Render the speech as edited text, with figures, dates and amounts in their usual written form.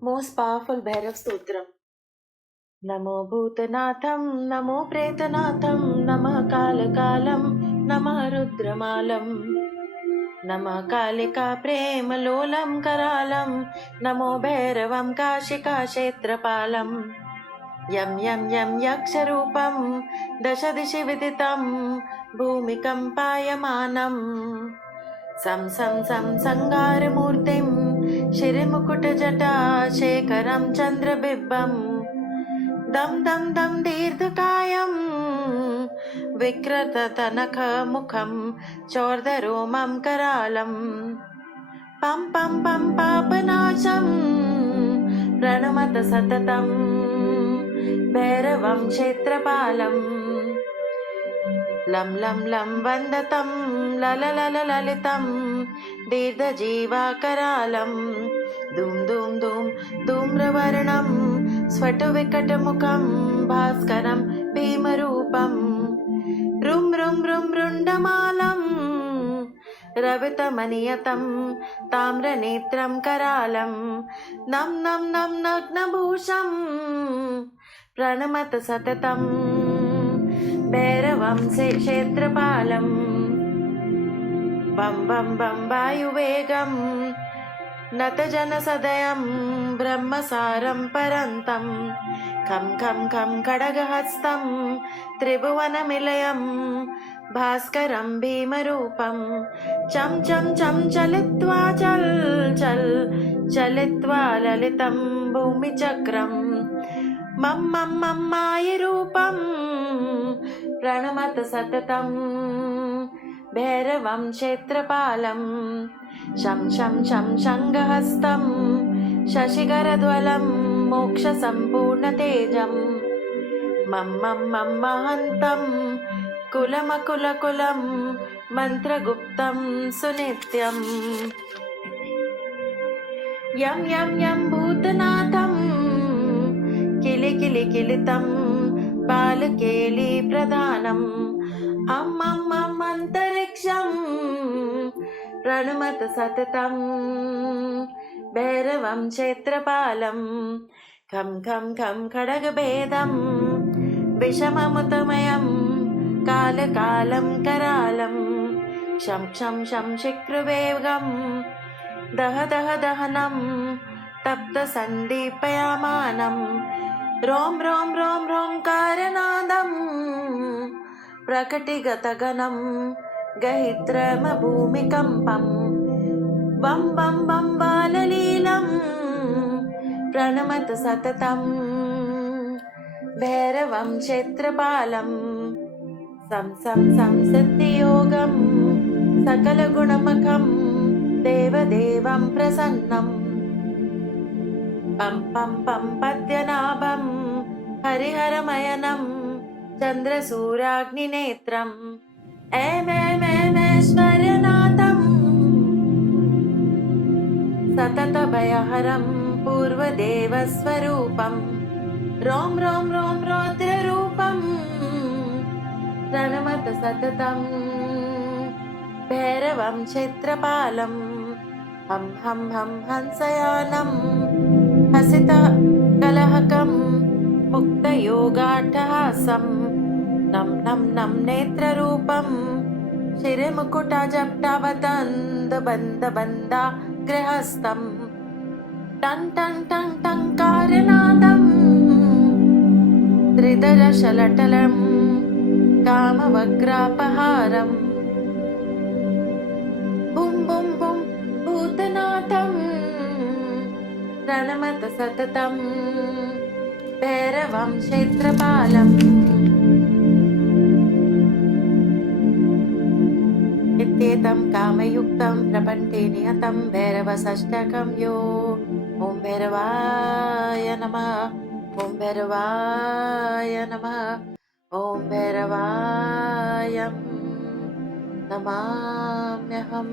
Most powerful Bhairav Stotram. Namo Bhutanatham, Namo Pretanatham, Namah Kalakalam, Namah Rudramalam, Namah Kalika Premalolam Karalam, Namo Bhairavam Kashika Kshetrapalam, Yam Yam Yam Yaksharupam, Dashadishi Viditam, Bhumikam Payamanam, Sam Sam Sam Sangaramurtim, Shirimukutajata Shekaram Chandrabibbam, Dam Dam Dam Dirghakayam, Vikrata Tanaka Mukham, Chordaromam Karalam, Pam Pam Pam Papanacham, Pranamata Satatam, Bhairavam Kshetrapalam, లం లం లం వందతం లలలలలితం దీర్ఘజీవాకరాళం ధూమ్ ధూమ్ ధూమ్ ధూమ్రవర్ణం స్ఫటు వికటముఖం భాస్కరం భీమరూపం రుం రుం రుం రుండమాలం రవితమనియతం తామ్రనేత్రం కరాళం నం నం నం నగ్నభూషం ప్రణమత సతతం భైరవం క్షేత్రపాలం బం బం బం వాయువేగం నతజనసదయం బ్రహ్మసారం పరంతం ఖం ఖం ఖం ఖడ్గహస్తం త్రిభువననిలయం భాస్కరం భీమరూపం చం చం చం చలిత్వా చల్ చల్ చలిత్వా లలితం భూమిచక్రం మం మం మం మాయరూపం ప్రణమత సతతం భైరవం క్షేత్రపాలం శం శం శం శంఖహస్తం శశిగరధ్వలం మోక్ష సంపూర్ణ తేజం మం మం మం మహంతం కులమకులకులం మంత్రగుప్తం సునిత్యం యం యం యం భూతనాథం కిలికిలికిలితం బాలకేలి ప్రధానం అమ్మమ్మం అంతరిక్షం ప్రణమత సతతం భైరవం క్షేత్రపాలం ఖం ఖం ఖం ఖడ్గభేదం విషమముతమయం కాలకాలం కరాళం శం శం శం శక్రువేగం దహ దహ దహనం తప్త సందీపయామానం రోం రోం రోం రోంకారనాదం ప్రకటిగతగణం గహిత్రమ భూమికంపం వం వం వం బాలలీలం ప్రణమత సతతం భైరవం క్షేత్రపాలం సం సం సంసిద్ధియోగం సకలగుణమఖం దేవదేవం ప్రసన్నం పం పం పం పద్యనాభం హరిహరమయనం చంద్రసూరాగ్నినేత్రం ఏమేమేమేశ్వర్యనాథం సతతభయహరం పూర్వదేవస్వరూపం రోం రోం రోం రౌద్రరూపం ప్రణమత సతతం భైరవం క్షేత్రపాలం హం హం హం హంసయానం హసిత కలహకం ముక్తయోగాట్టహాసం నం నం నం నేత్రరూపం శిరిముకుటజప్టవతంద బంద బందాగ్రహస్తం టన్ టన్ టన్ టంకారనాదం త్రిదశలటలం కామవగ్రాపహారం బుం బుం బుం భూతనాథం ప్రణమత సతతం భైరవం క్షేత్రపాలం ఇత్యేతం కామయుక్తం ప్రపంటే నియతం భైరవషష్టకం యో ఓం భైరవాయ నమః ఓం భైరవాయ నమః ఓం భైరవాయం నమామ్యహం